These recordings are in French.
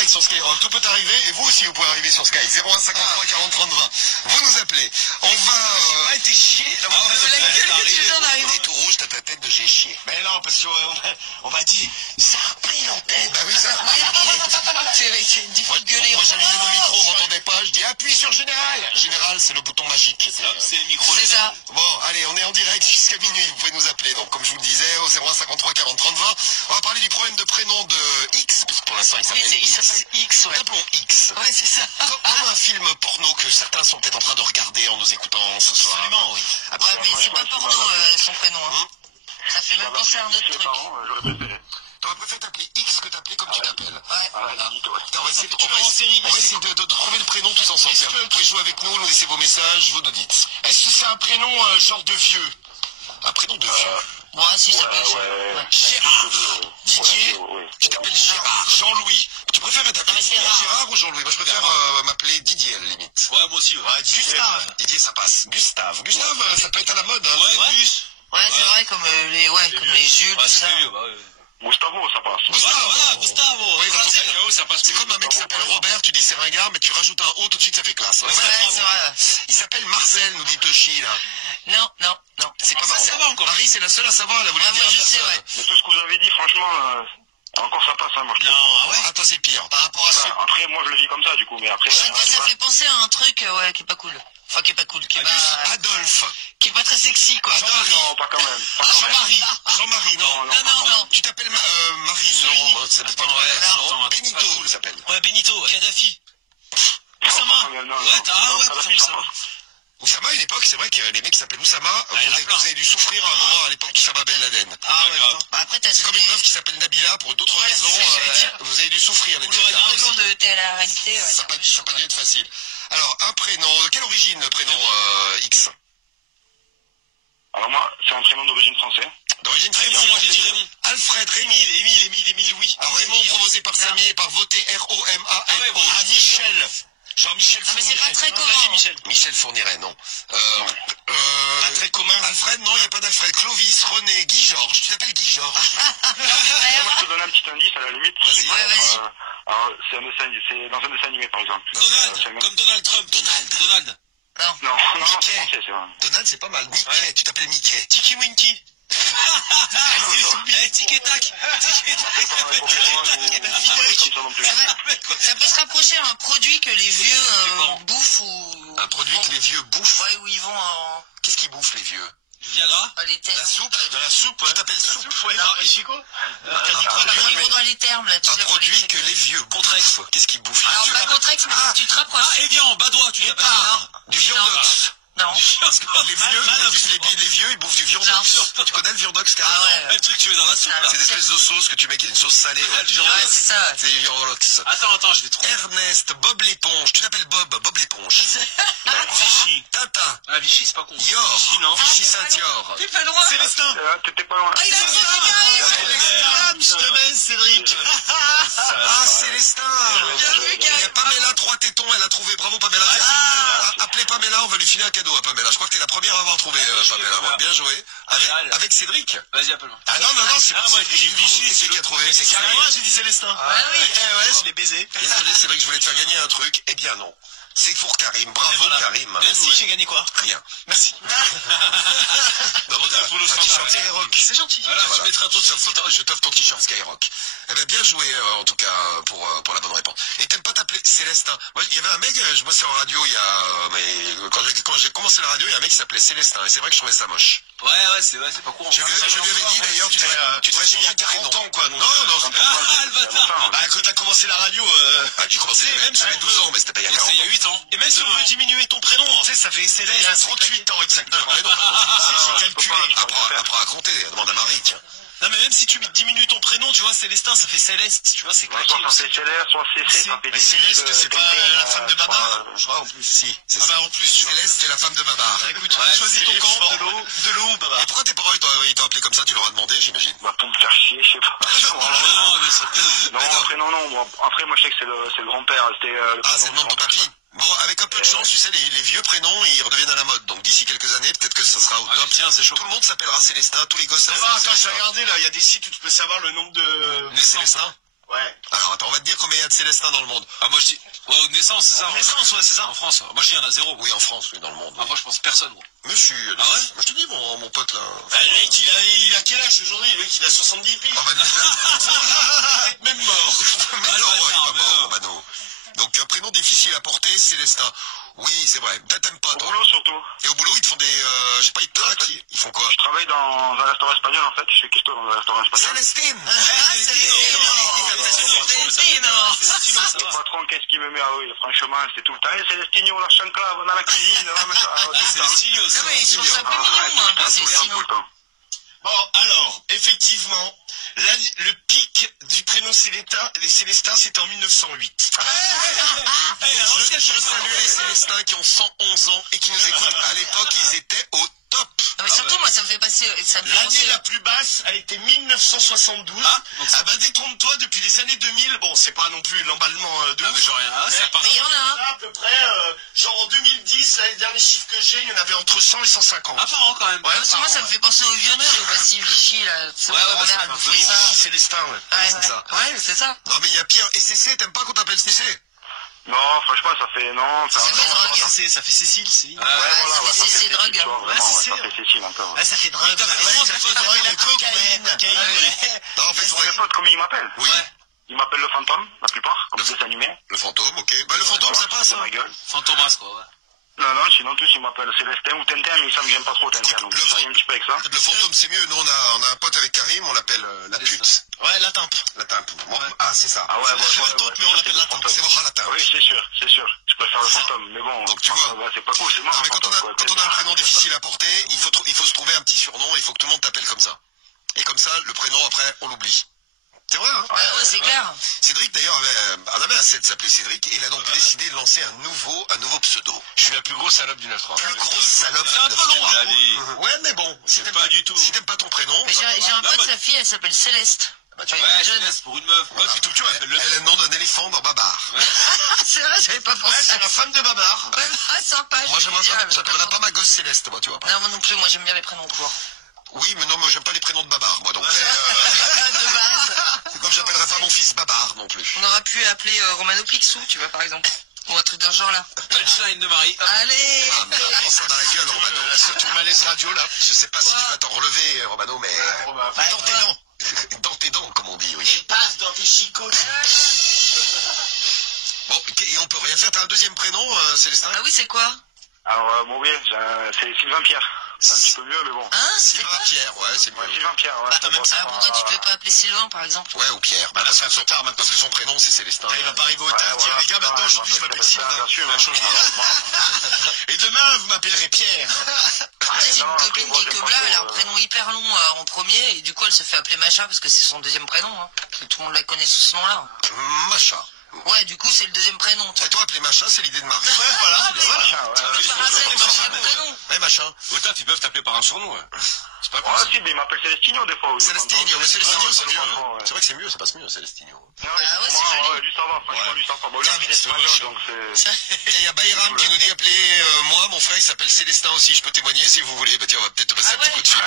direct sur Skyrock, tout peut arriver, et vous aussi vous pouvez arriver sur Sky, 01 53 40 30 20. Vous nous appelez, on va... t'es chié, la gueule que tu viens d'arriver. T'es tout rouge, t'as ta tête de j'ai chié. Mais non, parce qu'on va dire, ça a pris l'antenne. Bah oui, ça a pris. C'est une difficile gueuler. Moi j'allumais mon micro, on m'entendait pas, je dis appuie sur général. Général, c'est le bouton magique. C'est le micro. C'est ça. Bon, allez, on est en direct jusqu'à minuit, vous pouvez nous appeler. Donc comme je vous le disais, au 01 53 40 30 20, on va parler du problème de prénom de X, parce que pour l'instant il s'appelle X, ouais. Appelons X. Ouais, c'est ça. Comme un film porno que certains sont peut-être en train de regarder en nous écoutant ce soir. Absolument, oui. Ouais, mais c'est pas porno son prénom. Hein. Ça fait même penser à un autre truc. J'aurais préféré. T'aurais préféré t'appeler X que t'appeler comme tu t'appelles. Ouais. Voilà. On va essayer de trouver le prénom tous ensemble. Vous pouvez jouer avec nous, nous laisser vos messages, vous nous dites. Est-ce que c'est un prénom genre de vieux? Un prénom de vieux. Ouais, si, ça peut être. Gérard. Didier. Tu t'appelles Gérard. Jean-Louis. Tu préfères t'appeler Gérard ou Jean-Louis? Moi je préfère m'appeler Didier à la limite. Ouais, moi aussi. Ouais. Gustave. Didier ça passe. Gustave, ça peut être à la mode. Ouais, Gus. Ouais, c'est vrai, comme les Jules, tout ça. Gustavo, ça passe. Gustavo. Oui, quand ça passe. c'est comme un mec qui s'appelle Robert, tu dis c'est ringard, mais tu rajoutes un O, tout de suite ça fait classe. Ouais, c'est vrai. Il s'appelle Marcel, nous dit Toshi là. Non. C'est pas ça va encore. Marie, c'est la seule à savoir, elle a voulu Ah, dire moi, à je sais, personne. ouais. Mais tout ce que vous avez dit, franchement, encore ça passe, hein, moi je trouve. Non, ouais. Ah, toi c'est pire. Par rapport à ça. Après, moi je le vis comme ça, du coup, mais après... Ça fait penser à un truc, qui est pas cool. Enfin, qui est pas cool, qui est pas... Adolphe. Qui est pas très sexy, quoi. Non, pas quand même. Jean-Marie, non. Non. Tu t'appelles Marie, non, ça dépend. Non. Benito, il s'appelle. Ouais, Benito. Kadhafi. Oussama. Ouais, Oussama. Oussama, à une époque, c'est vrai que les mecs qui s'appellent Oussama, vous avez dû souffrir à un moment à l'époque d'Oussama Ben Laden. Ah ouais, Bah, après, t'as C'est comme une meuf qui s'appelle Nabila, pour d'autres raisons, vous avez dû souffrir, les le raison de télé-réalité, ouais. Ça n'a pas dû être facile. Alors, un prénom, de quelle origine le prénom X? Alors moi, c'est un prénom d'origine française. D'origine Raymond, moi j'ai dit Raymond. Alfred, Émile, Louis. Raymond proposé par Samy et par voté R-O-M-A-N-O. Ah, Michel. Jean-Michel Ah, mais Fourniret. c'est pas très Non, commun. vas-y, Michel. Michel Fourniret, non. Pas très commun. Alfred, non, il n'y a pas d'Alfred. Clovis, René, Guy Georges. Tu t'appelles Guy Georges. Moi, je peux donner un petit indice à la limite. Vas-y. Ouais, vas-y. Alors, c'est dans un dessin animé, par exemple. Donald, comme Donald Trump. Donald. Non, Mickey. français, c'est vrai. Donald, c'est pas mal. Mickey, tu t'appelles Mickey. Tiki Winky. Tic et tac. Ça peut se rapprocher à un produit que les vieux bouffent ou... Un produit que les vieux bouffent. Ouais, où ils vont en... Qu'est-ce qu'ils bouffent, les vieux? Viagra. les termes. La soupe. De la soupe. Tu t'appelles soupe. Ouais, et Chico. Ils vont dans les termes, là, tu Un sais. produit que les vieux bouffent. Qu'est-ce qu'ils bouffent, les Alors, vieux? pas Contrex, mais tu te rapproches. Ah, Evian, Badois, tu t'appelles. Du viandox. Non. Les vieux, ils bouffent du viandox. Tu connais le viandox, carrément? Ah ouais. Le truc que tu mets dans la soupe, là. C'est des espèces de sauce que tu mets, qui est une sauce salée. Ouais, c'est ça. C'est du viandox. Attends, je vais trouver. Ernest, Bob l'éponge. Tu t'appelles Bob l'éponge. Vichy. Tintin. Ah, Vichy, c'est pas con. Yor. Vichy, non. Vichy Saint-Yor. T'es pas loin. Célestin. T'étais pas loin. Ah, il a un truc qui arrive. Je te baise, Cédric. Ah, Célestin. Bien vu, Il y a Karim. Pamela, 3 tétons, elle a trouvé. Bravo, Pamela. Appelez Pamela, on va lui filer un cadeau à Pamela. Je crois que t'es la première à avoir trouvé, Pamela. Bien joué. Avec Cédric. Vas-y, appelle-moi. Ah non, c'est pas moi, j'ai Vichy, c'est qui a trouvé. C'est Karim. Moi, j'ai dit Célestin. Ah oui. Ouais, je l'ai baisé. Désolé, Cédric, je voulais te faire gagner un truc. Eh bien non. C'est pour Karim. Bravo, Karim. Merci, j'ai gagné quoi? Rien. Merci. Non, un t-shirt Skyrock. C'est gentil. Voilà, je mettrai un tour sur photo. Je t'offre ton t-shirt Skyrock. Eh ben, bien joué, en tout cas, pour la bonne réponse. Et t'aimes pas t'appeler Célestin? Moi, il y avait un mec, je bossais en radio quand j'ai commencé la radio, il y a un mec qui s'appelait Célestin. Et c'est vrai que je trouvais ça moche. Ouais, c'est vrai, c'est pas courant. Je lui avais dit d'ailleurs, tu devrais changer de prénom. 40 ans, quoi. Non. Ah, le bâtard. Bah, quand t'as commencé la radio, j'ai commencé même, j'avais 12 ans, mais c'était pas il y a C'est il y a 8 ans. Et même si on veut diminuer ton prénom, tu sais, ça fait Céleste. Il y a 38 ans exactement. Mais non, J'ai calculé. Apprends à compter, demande à Marie, tiens. Non, mais même si tu diminues ton prénom, tu vois, Célestin, ça fait Céleste, tu vois, c'est claqué. Soit ça fait Céleste, soit CC, ça fait Mais Céleste, c'est pas la femme de Babar, Je crois en plus, si. C'est Ah ça. bah en plus, Céleste, c'est la femme de Babar. écoute, choisis ton camp, de l'eau, Babar. Et pourquoi tes parents ils t'ont appelé comme ça? Tu leur as demandé, j'imagine. Bah, pour me faire chier, je sais pas. Non, mais ça Non, après, non. Après, moi, je sais que c'est le grand-père. C'était Ah, c'est le nom de ton papy. Bon, avec un peu de chance, tu sais, les vieux prénoms, ils redeviennent à la mode. Donc d'ici quelques années, peut-être que ça sera au top. Tiens, c'est chaud. Tout le monde s'appellera Célestin, tous les gosses s'appellent Attends, j'ai Célestin. regardé là, il y a des sites où tu peux savoir le nombre de Les Célestins. Ouais. Alors, attends, on va te dire combien il y a de Célestins dans le monde. Ah, moi je dis. Ouais, naissance, c'est ça. Naissance, ouais, c'est ça. En France. Moi je dis, il y en a 0. Oui, en France, oui, dans le monde. Ah, moi je pense personne, gros. Monsieur, Ah ouais? je te dis, mon pote, là. Le mec, il a quel âge aujourd'hui? Le mec, il a 70 piges. Ah, bah, Même mort. mais non, ouais, il va mort, bah non. Donc, un prénom difficile à porter, Célestin. Oui, c'est vrai. Peut-être t'aimes pas, Au toi. boulot surtout. Et au boulot, ils te font des, je sais pas, ils te traquent, ils font quoi? Je travaille dans un restaurant espagnol en fait, je suis cuistot dans un restaurant espagnol. Célestine! Le patron, qu'est-ce qu'il me met? Ah oui, franchement, c'est tout le temps. Eh, Célestinho, la chanclave, dans la cuisine, là, mais ça. Célestino, Non, mais ils sont ça peu mignons, hein, Tout c'est le temps, sinon. tout le temps. Bon, alors, effectivement, là, le pic du prénom Célestin, les Célestins, c'était en 1908. Je salue les Célestins qui ont 111 ans et qui nous écoutent. À l'époque, ils étaient au top. Non, mais surtout, moi, ça me fait penser. L'année la plus basse a été 1972. Ah bah détrompe-toi, depuis les années 2000, bon, c'est pas non plus l'emballement de ouf. Mais il y en a un. À peu près, genre en 2010, les derniers chiffres que j'ai, il y en avait entre 100 et 150. Ah, par an quand même. Ouais, parce que moi, ça me fait penser au vieux au passif Vichy, là. Ça Ouais, me ouais, rend ça l'air fait de un bouffer Oui, ça. Vichy Célestin, ouais. C'est ça. Ouais, c'est ça. Non, mais il y a pire. Et CC, t'aimes pas qu'on t'appelle CC? Non, franchement, ça fait. Non, Ça fait drogue. Ça fait Cécile, c'est. Ouais, ça fait CC drogue. tu vois, Ouais, vraiment, c'est ça ça. fait Cécile encore. Ouais, ça fait drogue. Ça fait drogue, la cocaïne. Non, en fait, Tous mes potes, comment ils m'appellent? oui. Ils m'appellent le fantôme, la plupart, comme des animés. Le fantôme, ok. Bah, le fantôme, ça passe, Dans hein. ma gueule. Fantomas, quoi. Ouais. Non, non, sinon tous ils m'appellent Célestin ou Tintin, mais ça me gêne pas trop Tintin, donc Le je suis un petit peu avec ça. Le fantôme, c'est mieux. Nous, on a un pote avec Karim, on l'appelle la pute. Ouais, la timpe. La timpe. Ah, c'est ça. Ah ouais, C'est la taupe, mais on l'appelle la timpe. C'est vraiment la timpe. Oui, c'est sûr. Je préfère le fantôme, mais bon, Donc, tu vois. ouais, c'est pas cool, c'est moi. Non, mais le fantôme, quoi. quand on a un prénom difficile à porter, il faut se trouver un petit surnom, il faut que tout le monde t'appelle comme ça. Et comme ça, le prénom, après, on l'oublie. C'est vrai, hein? Ouais, c'est clair. Cédric, d'ailleurs, on avait un set s'appelait Cédric, et il a donc décidé de lancer un nouveau pseudo. Je suis la plus grosse salope du 9-3. Plus grosse salope. C'est un peu long, là, Ouais, mais bon, si t'aimes pas du tout. Si t'aimes pas ton prénom, Mais j'ai un pote, sa fille, elle s'appelle Céleste. bah, tu Ouais, vois, Ouais, je jeune. laisse pour une meuf. Ouais, plutôt que tu vois, elle a le nom d'un éléphant dans Babar. C'est vrai, j'avais pas pensé. C'est la femme de Babar. Ouais, ah, sympa. Moi, génial. j'appellerais pas ma gosse Céleste, moi, tu vois. Non, moi non plus, moi j'aime bien les prénoms courts. Oui, mais non, moi, j'aime pas les prénoms de Babar, moi, donc. De base. Comme j'appellerais pas mon fils Babar non plus. On aurait pu appeler Romano Picsou, tu vois, par exemple. Ou un truc dans ce genre là. Punchline de Marie. Allez. Ah, mais là, prends ça dans la gueule, Romano. Surtout le malaise radio, là. Je sais pas si tu vas t'en relever, Romano, mais. Dans tes dents. Dans tes dents, comme on dit, oui. Passe dans tes chicots. Bon, et on peut rien faire. T'as un deuxième prénom, Célestin? Ah oui, c'est quoi? Alors, bon, oui, c'est Sylvain Pierre. C'est un petit peu mieux, mais bon. Hein? C'est Sylvain quoi? Pierre, ouais, c'est Ouais, mieux. Sylvain Pierre, ouais. Attends, même ça, Ah, pourquoi tu peux pas appeler Sylvain, par exemple? Ouais, ou Pierre. Bah, parce que son prénom, c'est Célestin. Il va pas arriver au taf, dire les gars, maintenant aujourd'hui je m'appelle Sylvain. Bien sûr, La chose Et demain, vous m'appellerez Pierre. J'ai une non, copine qui est après, comme moi, là, j'ai elle a pas un trop, prénom hyper long en premier, et du coup elle se fait appeler Macha parce que c'est son deuxième prénom. Hein. Tout le monde la connaît sous ce nom-là. Macha. Ouais, du coup c'est le deuxième prénom. Tu Et toi, appeler Macha, c'est l'idée de Marie. Ouais, voilà. Ouais, machin. Au taf, ils peuvent t'appeler par un surnom, ouais. C'est pas con, Ah, ça. si, mais il m'appelle Célestinho des fois. Célestinho, mais Célestinho, c'est mieux. Ouais. C'est vrai que c'est mieux, ça passe mieux, Célestinho. Ouais, c'est joli. ouais, lui ça va, franchement, lui ça va. Bon, lui, il est espagnol, donc c'est. Et il y a Bayram qui nous dit appeler moi, mon frère, il s'appelle Célestin aussi, je peux témoigner si vous voulez. Bah tiens, on va peut-être te passer un petit coup de fil.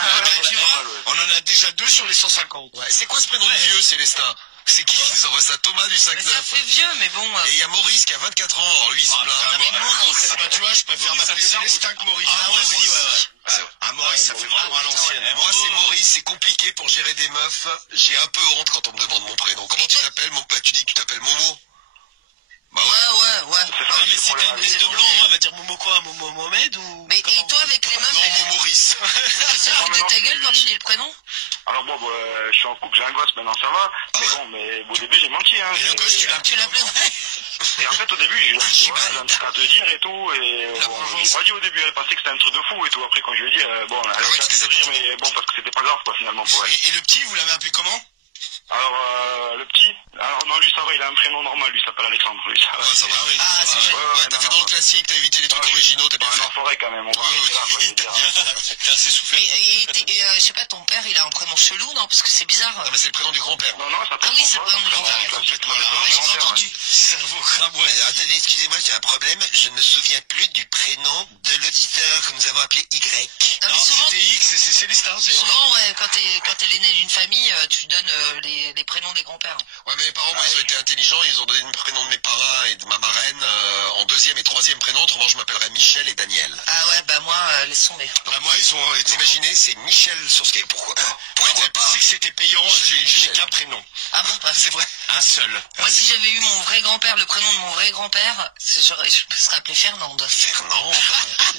Tu vois, on en a déjà 2 sur les 150. Ouais, c'est quoi ce prénom de vieux, Célestin? C'est qui nous envoie ça? Thomas du Mais ça 5-9. fait vieux, mais bon. Et il y a Maurice qui a 24 ans, alors lui il se plaint. Mais Maurice, bah tu vois, je préfère m'appeler Célestin que Maurice. Ah, Maurice, ouais. Ah, Maurice, ça fait vraiment à l'ancienne. Moi c'est Maurice, c'est compliqué pour gérer des meufs. J'ai un peu honte quand on me demande mon prénom. Comment tu t'appelles? Bah, tu dis que tu t'appelles Momo. Bah oui. Ouais. C'est ça, Ah, mais c'est si pour t'as les une tête de blanc, on va dire Momo quoi? Momo Mohamed ou. Mais et toi avec les meufs, Non, mon Maurice. c'est vrai de ta gueule quand tu dis le prénom? Alors bon, je suis en couple, j'ai un gosse, maintenant ça va. Mais bon, mais au début j'ai menti, hein. Et le gosse, Tu l'appelais? Et en fait, au début, j'ai dit, ouais, j'ai un truc à te dire et tout, et bon, j'ai pas dit au début, elle pensait que c'était un truc de fou et tout. Après, quand je lui ai dit, bon, elle a ouais, fait de rire, mais bon, parce que c'était pas grave, quoi, finalement, pour elle. Et le petit, vous l'avez appelé comment? Alors, le petit, alors non, lui, ça va, il a un prénom normal, lui, il s'appelle Alexandre, lui, ça va. Ah, ça va, oui. Ah, c'est Ouais, génial. Ouais, t'as fait dans le classique, t'as évité les trucs originaux, t'as bien Un fait. enfoiré, quand même, on va Ouais, dire, oui. quoi, je veux dire. T'es assez soufflé. Mais je sais pas, ton père il a un prénom chelou, non? Parce que c'est bizarre. Non, mais c'est le prénom du grand-père. Non, non, ça Ah oui, c'est pas un grand-père, complètement là. J'ai entendu. Cerveau cramois. Attendez, excusez-moi, j'ai un problème. Je ne me souviens plus du prénom de l'auditeur que nous avons appelé Y. Non, mais souvent, c'était X et c'est Célestin. souvent, ouais, quand t'es l'aîné d'une famille, tu donnes les prénoms des grands-pères. Ouais, mais mes parents, moi, ils ont été intelligents, ils ont donné le prénom de mes parrains et de ma marraine en deuxième et troisième prénom, autrement je m'appellerais Michel et Daniel. Ah ouais, bah moi, laisse tomber. Bah moi, ils ont été... Imaginez, c'est Michel sur ce qui est. Pourquoi pas? Pourquoi pas? C'est que c'était payant, j'ai qu'un prénom. Ah bon, bah, C'est vrai. Un seul. moi, si j'avais eu mon vrai grand-père, le prénom de mon vrai grand-père, je me serais appelé Fernande. Fernand.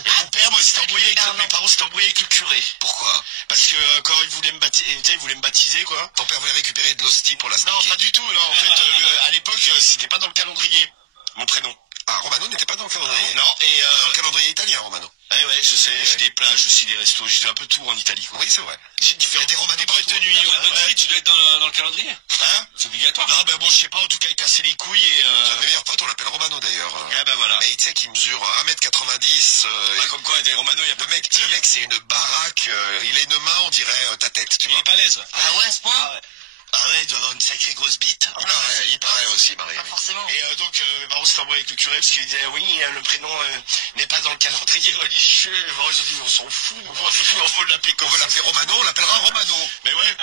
Et mon père, moi, s'était embrouillé avec mes parents, s'étaient embrouillés avec le curé. Pourquoi? Parce que quand il voulait me baptiser, quoi. Ton père voulait récupérer de l'hostie pour la Non, sneaker. pas du tout. Non, en fait, à l'époque, c'était pas dans le calendrier, mon prénom. Ah, Romano n'était pas dans le calendrier. Non, et Dans le calendrier italien, Romano. ouais, je sais, j'ai des plages aussi, des restos, j'ai un peu tout en Italie, quoi. Oui, c'est vrai. J'ai Il y a des Romano boîtes de partout. nuit. Ouais, tu dois être dans le calendrier. Hein? C'est obligatoire. Non, ben bon, je sais pas, en tout cas, il cassait les couilles et Mes meilleurs potes, on l'appelle Romano d'ailleurs. ah ben voilà. Mais tu sais qu'il mesure 1m90. Comme quoi, des Romano, il y a Le mec, c'est une baraque. Il a une main, on dirait ta tête, tu Il vois. est balèze. Ah ouais, à ce point? Ah ouais, il doit avoir une sacrée grosse bite. Il paraît aussi, Marie. Pas forcément. Et donc, mes parents s'étaient embrouillés avec le curé parce qu'il disait, oui, le prénom n'est pas dans le calendrier religieux. Et bon, ils ont dit, on s'en fout, on veut l'appeler comme On veut l'appeler Romano, on l'appellera Romano. Mais ouais.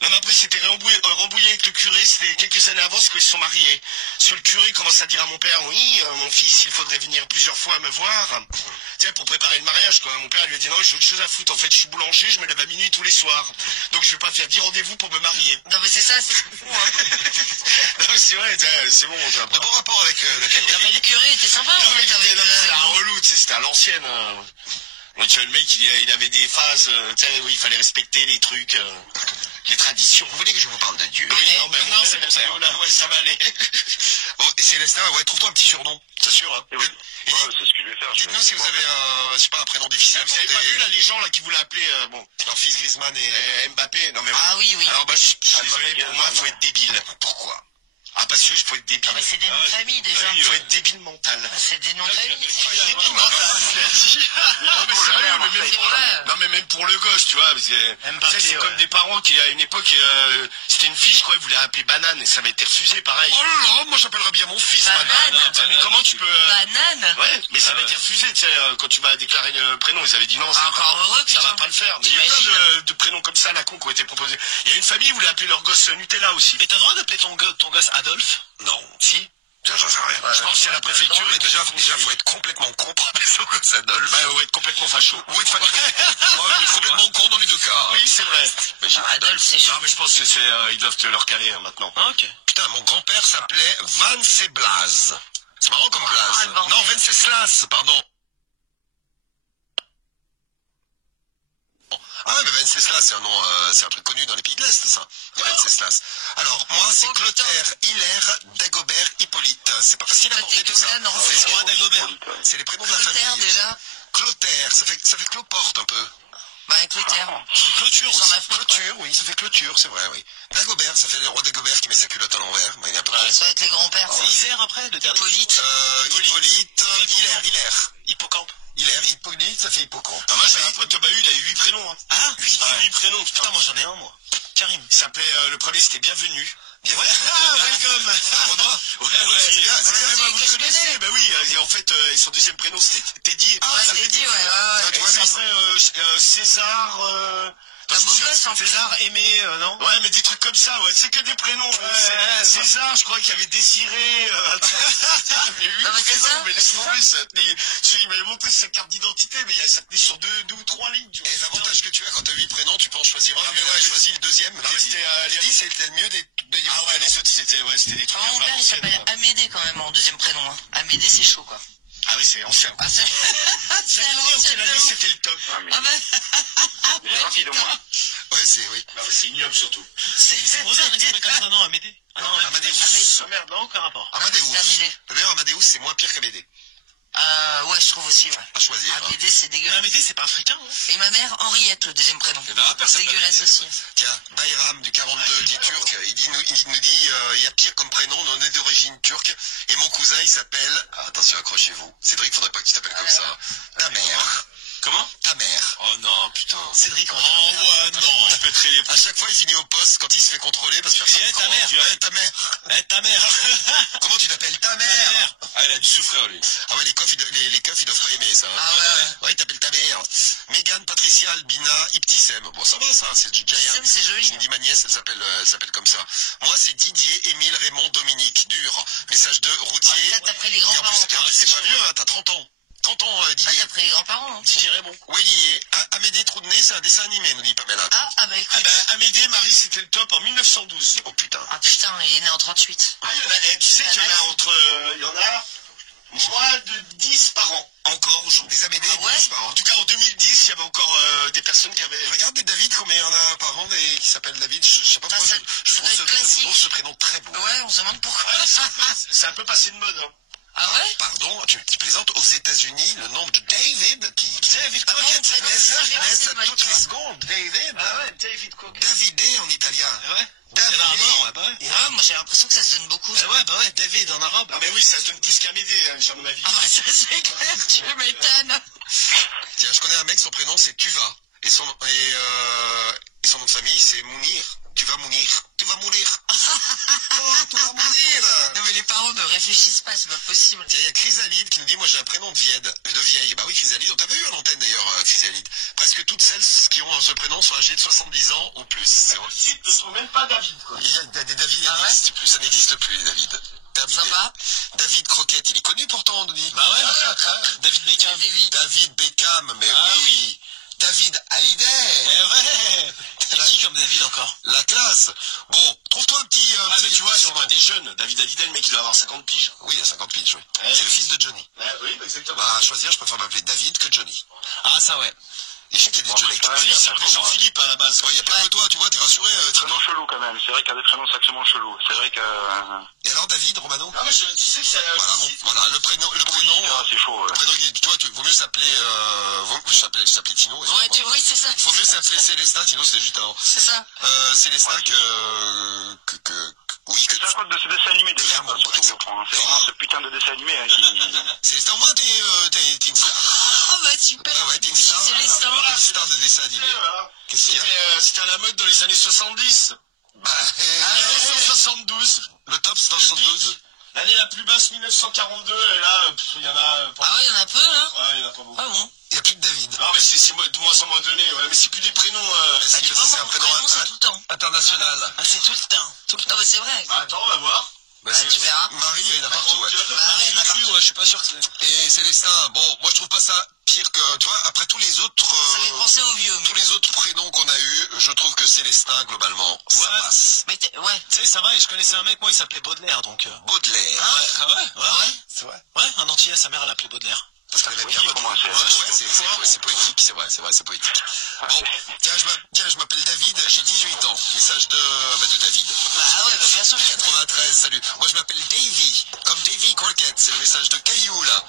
Non, mais après, c'était rembrouillé avec le curé, c'était quelques années avant, c'est qu'ils se sont mariés. Parce que le curé commence à dire à mon père, oui, mon fils, il faudrait venir plusieurs fois me voir. Tu sais, pour préparer le mariage, quoi. Mon père lui a dit, non, j'ai autre chose à foutre. En fait, je suis boulanger, je me lève à minuit tous les soirs. Donc, je vais pas faire 10 rendez-vous pour me marier. Non, mais c'est ça, c'est fou, hein. Non, c'est vrai, c'est bon, on De bon rapport avec le Non, mais le curé était sympa. Non, mais c'était un avec relou, tu sais, c'était à l'ancienne. Donc, tu vois, le mec, il avait des phases, tu sais, où il fallait respecter les trucs, les traditions. Vous voulez que je vous parle de Dieu? Oui, non, mais non, c'est bon, ça. Ouais, ça va aller. Bon, et Célestin, ouais, trouve-toi un petit surnom, c'est sûr, hein. Et oui. Ouais, c'est ce que je vais faire. Dites-nous si vous avez je sais pas, un prénom difficile à Vous avez pas vu, porter. là, les gens, là, qui voulaient appeler, Leur fils Griezmann et... Mbappé? Non, mais Ah oui, oui. alors, bah, je suis désolé, pour moi, faut être débile. Pourquoi? Ah, parce que faut être débile. Ah, mais c'est des noms de famille, déjà. Faut être débile mental. C'est des noms de famille. Débile mental. Non, mais sérieux, mais même C'est vrai. non, mais même pour le gosse, tu vois, parce que, tu sais, c'est comme des parents qui, à une époque, c'était une fille, je crois, ils voulaient appeler Banane, et ça avait été refusé, pareil. Oh là là, moi j'appellerais bien mon fils, Banane. Banane. Mais comment tu peux... Banane. Ouais, mais ça avait été refusé, tu sais, quand tu vas déclarer le prénom, ils avaient dit non, Ah, encore heureux, ça va putain. pas le faire. Mais il y a T'imagines plein de prénoms comme ça, la con, qui ont été proposés. Il y a une famille qui voulait appeler leur gosse Nutella aussi. Mais t'as le droit d'appeler ton gosse Adolphe? Non. Si. J'en sais rien. Je pense que c'est la préfecture. Mais déjà, faut être complètement con pour appeler son gosse Adolphe. Bah, ouais, être complètement facho. Ou être complètement con dans les deux cas. Oui, c'est vrai. Adolphe, c'est chaud. Non, mais je pense que c'est, ils doivent te leur caler, maintenant. Ah, ok. Putain, mon grand-père s'appelait Venceslas. C'est marrant comme Oh, Blaze. le bordel. Non, Venceslas, pardon. Ah ouais, mais Venceslas, c'est un truc connu dans les pays de l'Est, ça. Venceslas. Alors, moi, c'est Oh, putain. Clotaire, Hilaire, Dagobert, Hippolyte. C'est pas facile à porter tout ça. Non, C'est c'est quoi, quoi, Dagobert? C'est les prénoms de la Clotaire, famille. déjà. Clotaire, ça fait cloporte un peu. Bah, Clotaire. C'est clôture Ils aussi. en Afrique, Clôture, oui, ça fait clôture, c'est vrai, oui. Dagobert, ça fait le roi Dagobert qui met sa culotte à l'envers. Bah, il est un peu con. Ça va être les grands-pères. C'est Isère après, le dernier. Hippolyte. Hippolyte, Hilaire. Hippocampe. Hilaire, Hippolyte, ça fait hippocampe. Ah, moi, j'ai un pote, Thomas Hull, il a eu 8 prénoms, hein. Ah, 8 prénoms, putain. Putain, moi j'en ai un, moi. Karim. Il s'appelait, le premier, c'était Bienvenue. Ouais, Welcome. Renoir. Ouais, c'est bien, c'est bien. vous le connaissez. Bah oui, et en fait, son deuxième prénom, c'était Teddy. Ah, ouais, c'est dit, ouais. Et ça serait César... Un beau gosse, en plus. César, Aimé, non? Ouais, mais des trucs comme ça, ouais. C'est que des prénoms. César, je crois qu'il y avait Désiré. Non, mais c'est ça. Mais laisse tomber, ça tenait... Il m'avait montré sa carte d'identité, mais ça tenait sur deux ou trois lignes. Tu vois. Et l'avantage que tu as quand tu as 8 prénoms, tu peux en choisir un. Mais ouais, choisis le deuxième. Non, mais c'était Teddy, c'était le mieux des Ah ouais, les autres, c'était des trucs. Ah, mon père, il s'appelle Amédée, quand même, en deuxième prénom. Hein. Amédée, c'est chaud, quoi. Ah oui, c'est ancien. Ah, c'est C'est l'ancien la liste, c'était le top. Ah, bah... Rapide au moins. Ouais, c'est, oui. Ah, c'est ignoble surtout. C'est Rosa, un exemple comme ça, non, Amédée? Ah non, Amadeus. Ah merde, non, aucun rapport. Amadeus. Amédée. D'ailleurs, Amadeus, c'est moins pire qu'Amédée. Ouais, je trouve aussi, ouais. À choisir. hein. Amédée, c'est Mais dégueulasse. Amédée, c'est pas africain, hein? Et ma mère, Henriette, le deuxième prénom. Eh ben, personne Dégueulasse Amédée. aussi. Tiens, Bayram du 42 qui est turc, il nous dit, il y a pire comme prénom, on est d'origine turque, et mon cousin il s'appelle, attention accrochez-vous, Cédric, faudrait pas que tu t'appelles comme ça, ta mère. Comment? Ta mère. Oh non, putain. Cédric, on Oh ouais, non, je pèterai les... à chaque fois il finit au poste quand il se fait contrôler parce que Tu dis, ta mère. ta mère. Eh, ta mère. Comment tu t'appelles? Ta mère. Ah, il a dû souffrir, lui. Ah ouais, les keufs, ils doivent pas aimer ça. Hein. Ah ouais. Ouais, ils t'appellent ta mère. Mégane, Patricia, Albina, Iptissem. Bon, ça va, ça, c'est Giant. C'est joli. Tu me dis ma nièce, elle s'appelle comme ça. Moi, c'est Didier, Émile, Raymond, Dominique. Dur. Message de routier. Ah, t'as pris les Et en grands-parents. plus, c'est pas vieux, hein, t'as 30 ans. 30 ans, Ah, Didier. t'as pris les grands-parents. Hein. Didier Raymond. Oui, Didier. Amédée Trou de Nez, c'est un dessin animé, nous dit Pamela. Ah bah écoute. Ah ben, Amédée, Marie, c'était le top en 1912. Oh putain. Ah putain, il est né en 38. Ah, tu sais qu'il y en a entre... il y en a moins de 10 par an. Encore aujourd'hui. Des Amédées, Ah ouais. des par En an. tout cas, en 2010, il y avait encore des personnes qui avaient... Regarde des David, combien il y en a par an qui s'appellent David. Je sais pas Ça, pourquoi, ça je doit être classique. trouve ce prénom très beau. Ouais, on se demande pourquoi. C'est un peu passé de mode. Hein. Ah ouais. Pardon, tu plaisantes, aux États-Unis, le nombre de David qui David Comment Crockett, on fait messages ça, naissent c'est à pas toutes le les cas. secondes. David. Ah ouais, David Crockett. Davidé en italien. Ah ouais. David. Il y en a un mort, ouais, bah ouais. Ah, moi j'ai l'impression que ça se donne beaucoup. Ça. Ah ouais, bah ouais, David en arabe. Ah mais oui, ça se donne plus qu'Amédée, j'ai mon avis. Ah ça c'est clair, tu m'étonnes. Tiens, je connais un mec, son prénom c'est Tuva. Et son nom de famille c'est Mounir. Tu vas mourir. Tu vas mourir. Oh, tu vas mourir. Non mais les parents ne réfléchissent pas, c'est pas possible. Tiens, il y a Chrysalide qui nous dit, moi j'ai un prénom de vieille. Bah oui, Chrysalide, on t'avait eu à l'antenne d'ailleurs, Chrysalide. Presque toutes celles qui ont ce prénom sont âgées de 70 ans ou plus. C'est vrai. Si, ne sont même pas David, quoi. Il y a des David, Ah ouais n'existe plus. Ça n'existe plus, les David. Terminé. Sympa. David Croquette, il est connu pourtant, on nous dit. Bah ouais, David Beckham. David Beckham, mais Ah oui. David Hallyday. Eh ouais. Et qui comme David encore? La classe. Bon, trouve-toi un petit... Ah, mais tu vois, c'est sûrement pas des jeunes. David Hallyday, le mec, il doit avoir 50 piges. Oui, il a 50 pitch, oui. Ouais. C'est le fils de Johnny. Oui, exactement. Bah, à choisir, je préfère m'appeler David que Johnny. Ah, ça ouais. Et je sais qu'il y a des Johnny. quand même, Il s'appelait Jean-Philippe à la base. Il y a pas que toi, tu vois, t'es rassuré, Tino. Prénom chelou quand même. C'est vrai qu'il y a des prénoms sacrément chelous. C'est vrai que... Et alors, David, Romano? Non mais tu sais que c'est... Voilà, le prénom, Ah, c'est chaud. le prénom, toi, vaut mieux s'appeler, je s'appelais Tino. Ouais, oui, c'est ça. Il faut mieux s'appeler Célestin, Tino, c'était juste avant. C'est ça. Célestin oui, que C'est la faute de ce dessin animé déjà, Vraiment, surtout, par je comprends. C'est vraiment ce putain de dessin animé hein, qui... Célestin, au moins, t'es une star. Ah bah super. Ouais, t'es une star. Célestin. Une star de dessin animé. Qu'est-ce qu'il y a? C'était à la mode dans les années 70. Bah, 1972. le top, c'est en 72. L'année la plus basse, 1942. Et là, il y en a... Ah ouais, il y en a peu là. Ouais, il y en a pas beaucoup. Ah bon. Il n'y a plus de David. Non mais c'est de moins en moins donné. Ouais, mais c'est plus des prénoms... Parce Ah, que tu vois, c'est mon un prénom prénom c'est tout le temps. international. Ah, c'est tout le temps. Tout le temps. Non mais c'est vrai. Attends, on va voir. Bah, Ah, tu verras. Marie, il y en a partout, ouais. Il a plus, ouais, je suis pas sûr que c'est... Et Célestin, bon, moi je trouve pas ça pire que, tu vois, après tous les autres, Ça fait penser aux vieux. tous les autres prénoms qu'on a eus, je trouve que Célestin, globalement, ça Ouais. passe. Mais ouais. Tu sais, ça va, et je connaissais un mec, moi, il s'appelait Baudelaire, donc... Baudelaire. Ouais, ah ouais, ouais. C'est vrai. Ouais, un antillais, sa mère, elle l'appelait Baudelaire. Parce qu'elle aimait bien Oui, Baudelaire. pour moi, C'est poétique, c'est vrai, c'est poétique. Bon, tiens, je m'appelle David, j'ai 18 ans. Message de David. Ah ouais, bah, bien sûr. 93, salut. Moi je m'appelle Davy, comme Davy Crockett, c'est le message de Caillou là.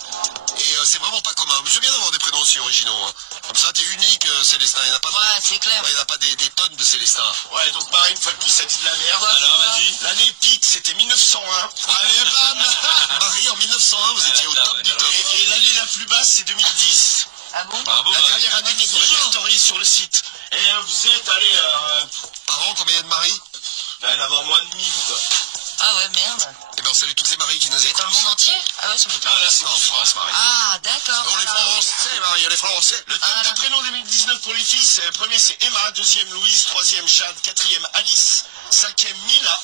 Et c'est vraiment pas commun. Mais c'est bien d'avoir des prénoms aussi originaux. Hein. Comme ça, t'es unique, Célestin. Il n'y en a pas, Ouais, c'est clair. il y en a pas des tonnes de Célestin. Ouais, donc pareil, une fois de plus, ça dit de la merde. Alors, vas-y. L'année pique, c'était 1901. Allez, bam. Marie, en 1901, vous étiez au top du top. Et l'année la plus basse, c'est 2010. Ah bon. Bravo, La bah, dernière année qu'ils ont répertoriée sur le site. Et vous êtes allé... Par an, combien il y a de Marie? Là, il avoir moins de 1000, quoi. Ah ouais, merde. Eh bien, on salue toutes les Maries qui nous Et écoutent. dans le monde entier. Ah ouais, ça me Ah, là, c'est Non, en France, Marie. Ah d'accord. Non, les Français, Marie, les Français. Le top Ah, des prénoms 2019 pour les filles, premier c'est Emma, deuxième Louise, troisième Jade, quatrième Alice, cinquième Mila,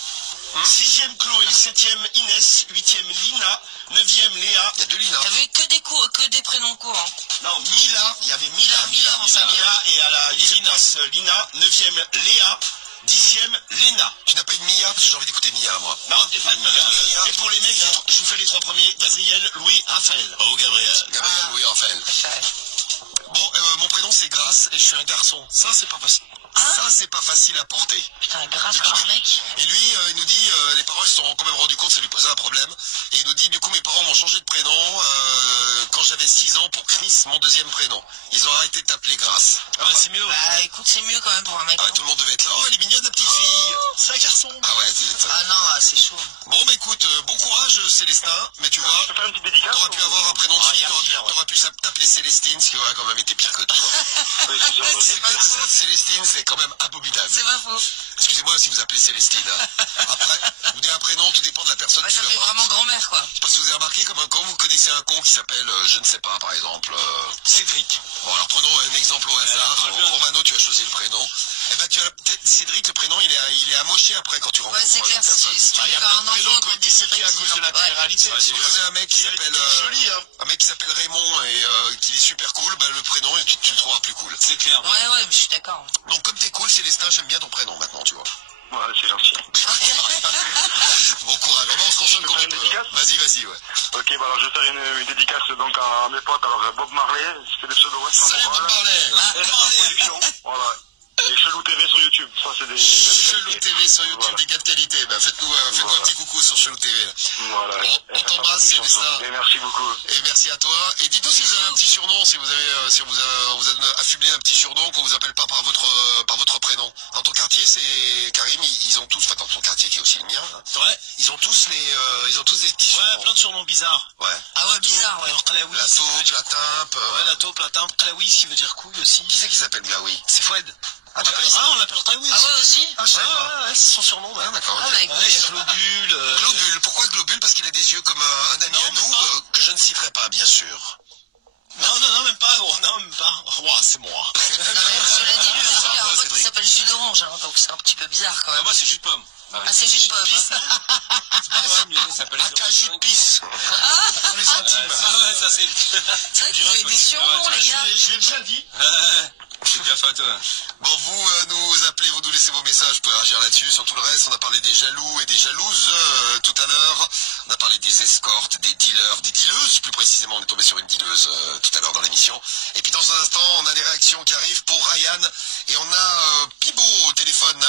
sixième Chloé, septième Inès, huitième Lina, neuvième Léa. Il y a deux Lina. T'as vu que des prénoms courts. Hein. Non, Mila, il y avait Mila, Mila, et à la dixième place Lina, neuvième Léa, dixième Léna. Tu n'as pas une Mia, parce que j'ai envie d'écouter Mia, moi. Non, t'es pas Mila. Et pour les mecs, je vous fais les trois premiers, Gabriel, Louis, Raphaël. Oh, Gabriel. Gabriel, Louis, Raphaël. Bon, mon prénom c'est Grace et je suis un garçon. Ça, c'est pas facile. Ça, c'est pas facile à porter. Putain, grâce comme un mec. Et lui, il nous dit, les parents ils se sont quand même rendus compte, ça lui posait un problème. Et il nous dit, du coup, mes parents m'ont changé de prénom quand j'avais 6 ans pour Chris, mon deuxième prénom. Ils ont arrêté de t'appeler Grace. Ah, bah, c'est mieux. Bah écoute, c'est mieux quand même pour un mec. Ah ouais, hein. tout le monde devait être là. Oh, elle est mignonne, la petite fille. C'est un garçon. Ah ouais, c'est ça. Ah non, ah, c'est chaud. Bon, bah écoute, bon courage, Célestin. Mais tu vois, Je peux faire une petite dédicace t'aurais pu avoir un prénom de Ah, fille, Garcia, ouais. t'aurais pu t'appeler Célestine, ce qui aurait quand même été pire que toi. Oui, c'est sûr. Célestine, c'est quand même abominable. C'est pas faux. Excusez-moi si vous appelez Célestine. Hein. Après, vous dites un prénom, tout dépend de la personne Ouais, qui ça le fait porte. vraiment grand-mère quoi. Je sais pas si vous avez remarqué quand vous connaissez un con qui s'appelle, je ne sais pas, par exemple, Cédric. Bon, alors prenons un exemple au hasard. Romano, tu as choisi le prénom. Eh ben, Cédric, le prénom, il est amoché après quand tu rencontres Ouais, c'est clair, une personne. si tu veux faire un enfant, quand tu sais pas à cause de la télé-réalité. Je connais un mec qui s'appelle Joli, hein. un mec qui s'appelle Raymond et qui est super cool, bah, le prénom tu le trouveras plus cool. C'est clair. Ouais, mais je suis d'accord. Donc comme t'es cool Célestin, j'aime bien ton prénom maintenant, tu vois. Ouais, c'est gentil. Bon courage, on se consomme Je quand fais tu une peux. dédicace Vas-y, ouais. Ok, bah alors je vais faire une dédicace donc à mes potes. Alors Bob Marley, c'était des pseudo Salut Bob Marley. Voilà. Et Chelou TV sur YouTube, ça c'est des Chelou TV sur YouTube, Voilà. des gars de qualité. Bah, faites-nous un petit coucou sur Chelou TV. Voilà. On t'embrasse, Célestin. Et merci beaucoup. Et merci à toi. Et dites-nous si vous avez un petit surnom, si on vous a affublé un petit surnom qu'on vous appelle pas par votre prénom. Dans ton quartier, c'est Karim, ils ont tous, enfin dans ton quartier qui est aussi le mien, Ouais. ils ont tous des petits surnoms. Ouais, plein de surnoms bizarres. Ouais. Ah ouais, bizarre, ouais. Alors, Klaoui. Lato, Platimp. Ouais, Lato, Platin. Klaoui, ce qui veut dire couille aussi. Qui c'est qui s'appelle Glaoui? C'est Foued. Ah, tu appelles ça? Ah, on l'appelle Klaoui Ah aussi. ouais, aussi? Ah, je savais pas. Ouais, c'est son surnom. Ouais. Ah, d'accord. Ah, Ok. bah Ouais, écoute. il y a Globule. Globule. Pourquoi Globule? Parce qu'il a des yeux comme un ami Non, à nous, non. que je ne citerai pas, bien sûr. Non, même pas, gros. Non, même pas. Ouah, c'est moi. Cela dit, lui aussi, il y a un pote qui Cédric. s'appelle jus d'orange, hein, donc c'est un petit peu bizarre quand même. Moi, c'est jus de pomme. Ah, c'est jus de pomme. Un cajou de pisse. Pour les intimes. Ouais, ça c'est. C'est vrai que vous avez des surnoms, les gars. Je l'ai déjà dit. C'est bien fait, toi. Bon, vous nous appelez, vous nous laissez vos messages, vous pouvez réagir là-dessus. Sur tout le reste, on a parlé des jaloux et des jalouses tout à l'heure. On a parlé des escortes, des dealers, des dealeuses. Plus précisément, on est tombé sur une dealeuse tout à l'heure dans l'émission. Et puis dans un instant, on a des réactions qui arrivent pour Ryan. Et on a Pibo au téléphone.